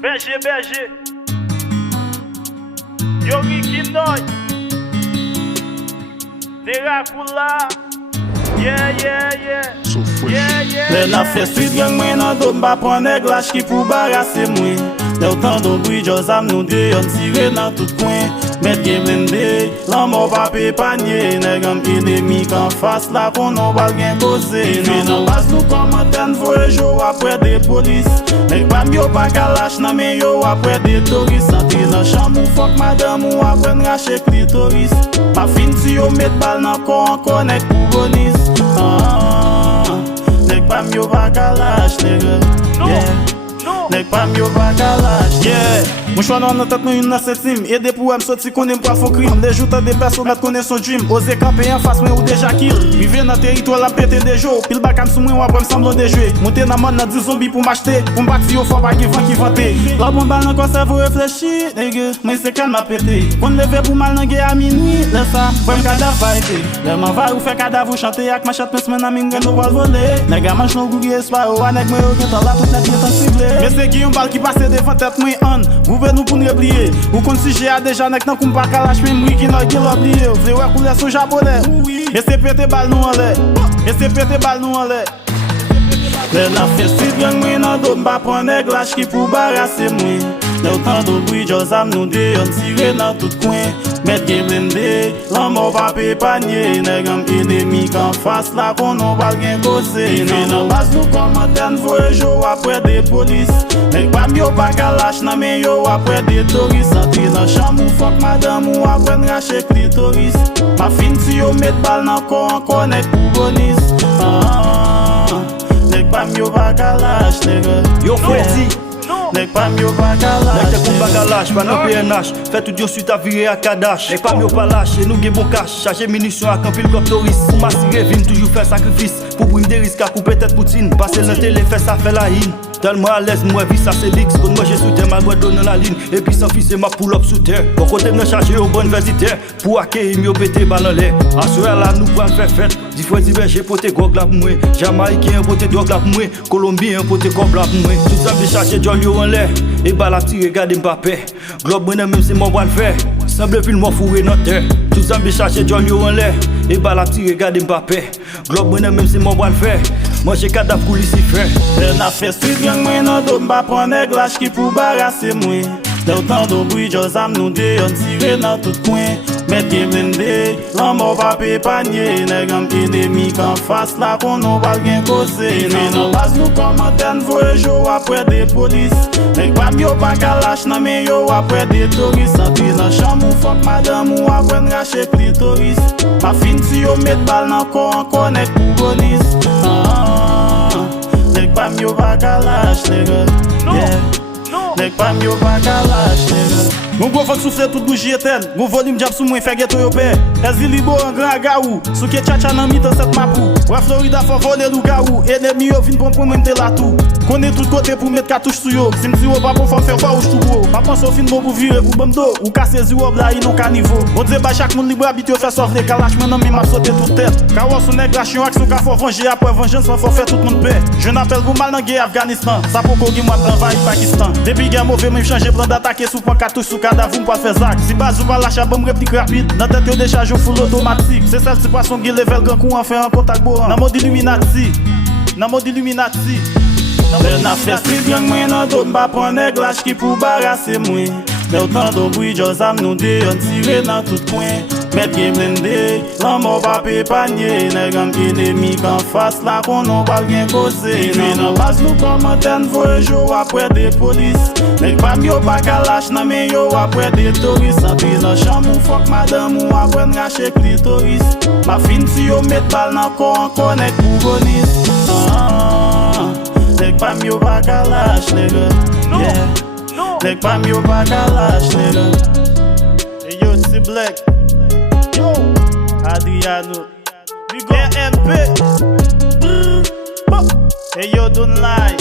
Berger. Yo Ricky Noy. Dracula. Yeah. So fresh. Yeah. Le na fè street gang mwen nan do mba pran neg lach ki pou barase mwen. Le ou tan do bri jo zam nou de yon tire nan tout kwen. Met gen blende, lan mou pa pe panye. Neg am enemi kan fas la kon nou bal gen kose. Nan bas nou komanten voye jo apre de polis. Neg bam yo pa kalash nan men yo apre de toris. Sante nan chambou fok madam ou apren rache klitoris. Pa fin si yo met bal nan kon anko nek pou bonis. Neg pam yo pa kalash nega. Neg pam yo pa kalash. Mwen chwa nan tet nou yon nan setim. Ede pou m soti konen pral fo krim. De jouta de perso met konen son dream. Oze kampe yon fas mwen ou deja kill. Vive nan teritwa la pete de jo. Pil bakam sou mwen wapre m semblon de jwe. Monte nan man nan 10 zombi pou m'achete. Pou m'bati yo fwa pa ki van ki vante. La bon bal nan konservo reflechi. Nege, mwen se kalma pete. Kon leve pou mal nan ge a minui. Le sa, wèm kadav va ete. Le man va ou fe kadav ou chante yak machat pes men amin gen nou val vole. Nega manch nou gougi espa ou anek mwen yo gen la tout net netan sible. Mwen se gi yon bal ki pase devan tet mwen an. Ouve nou pou n'repliye. Ou kon si j'ai déjà nek nan koum pa kalash men mwi ki nou ki l'obliye. Vle wè koule sou japonais. E se pete bal nou an lè. Le na fè street gang mwen nan do mba pran neg lach ki pou barase mwen. Le ou tan do bri jo zam nou de yon tire nan tout kwen. Met gen blende, lan mou pa pe panye. Neg am enemi kan fas la kon nou bal gen kose. Nan bas nou komanten voye jo apre de polis. Neg bam yo pa kalash nan men yo apre de toris. Sante nan chambou fok madam ou apren rache klitoris. Pa fin si yo met bal nan kon anko nek pou bonis. Neg bam yo pa kalash nega. Yo Freddy. Neg pam yo pa kalash. Neg te pou pa kalash, pa nan PNH. Fè tout yo suite a vire a kadash. Neg pam yo pa lâche, nou gen bon cash. Chaje munisyon ak an pil kop toris. Pou masire vin, toujou fè sakrifis. Pou brin de risk a koupe tèt poutine. Pase nan télé fè sa fè la hin. Telman à l'aise, moi vie ça c'est lix. Kon moi j'ai sous terre, ma boîte donne la ligne. Et puis sans fils ma pull up sous terre. Bon côté me charger au bon visitaire. Pour accueillir mieux pété bal en l'air. Assuré là nous pour faire fête. 10 fois divergé poté gog là pour moi. Jamaïcain poté dog là pour moi. Colombien poté cob là pour moi. Tout ça me charger jolly en l'air. Et bal la petit regarder m'papé. Globe moi même c'est mon bois le faire. Semble film moi fourré notre terre. Tout ça me charger jolly en l'air. Et bal la petit regarder m'papé. Globe moi même c'est mon bois le faire. Moi j'ai cadavre coulisses fait. Le na fè street gang mwen nan do mba pran neg lach ki pou barase mwen. Le ou tan do bri jo zam nou de yon tire nan tout kwen. Met gen blende, lan mou pa pe panye. Neg am enemi kan fas la kon nou bal gen kose. Nan bas nou komanten voye jo apre de polis. Neg bam yo pa kalash nan men yo apre de toris. Sante nan chambou fok madam ou apren rache klitoris. Pa fin si yo met bal nan kon anko nek pou bonis. Neg pam yo pa kalash nega. Neg pam yo pa kalash nega. Gon gwo fok soufle tout bougie eten. Gon volume jab sou mwen fè geto yo pe. Ezi libo an gran agaou. Souke tchatcha nan mitan set mapou. Wè Florida fò vole lou gaou. Enemi yo vin pon mwen te la tou. Konen tout kote pou met katouche sou yo. Sim si yo pa pou fò fè fò ou ch'tou bro. Pa pon so fin bon pou vire pou bamdo. Ou kase zi wob la inon kanivo. Bon dze ba chak moun libre habite yo fè sovle. Kalash men nan mi map sote tout tèt. Kawa sou neg lach yon ak sou ka fò venje. Apre vengeance fò fè tout moun pe. Je n'appelle vous mal nan ge Afghanistan. Sa pou kogi mwa travay Pakistan. Depi gen mouve mwen chanje plan d'attaque sou pon katouche sou kadavou m'pa fè zak. Si baz ou pa lâche bon réplique rapide. Nan tête yo décharge full automatique. C'est celle si poisson gi level grand coup en fait en contact boran. Nan mode Illuminati. Le na fè street gang mwen nan do mba pran neg lach ki pou barase mwen. Le ou tan do bri jo zam nou de yon tire nan tout kwen. Met gen blende, lan mou pa pe panye. Neg am enemi kan fas la kon nou bal gen kose. Nan bas nou komanten voye jo apre de polis. Neg pam yo pa kalash nan men yo apre de toris. Sante nan chambou fok madam ou apren rache klitoris. Ma fin si yo met bal nan kon anko nek pou bonis. Neg pam yo pa kalash nega. Neg pam yo pa kalash nega. Hey yo T-Black. Yo Adriano. RMP. Hey yo don't lie.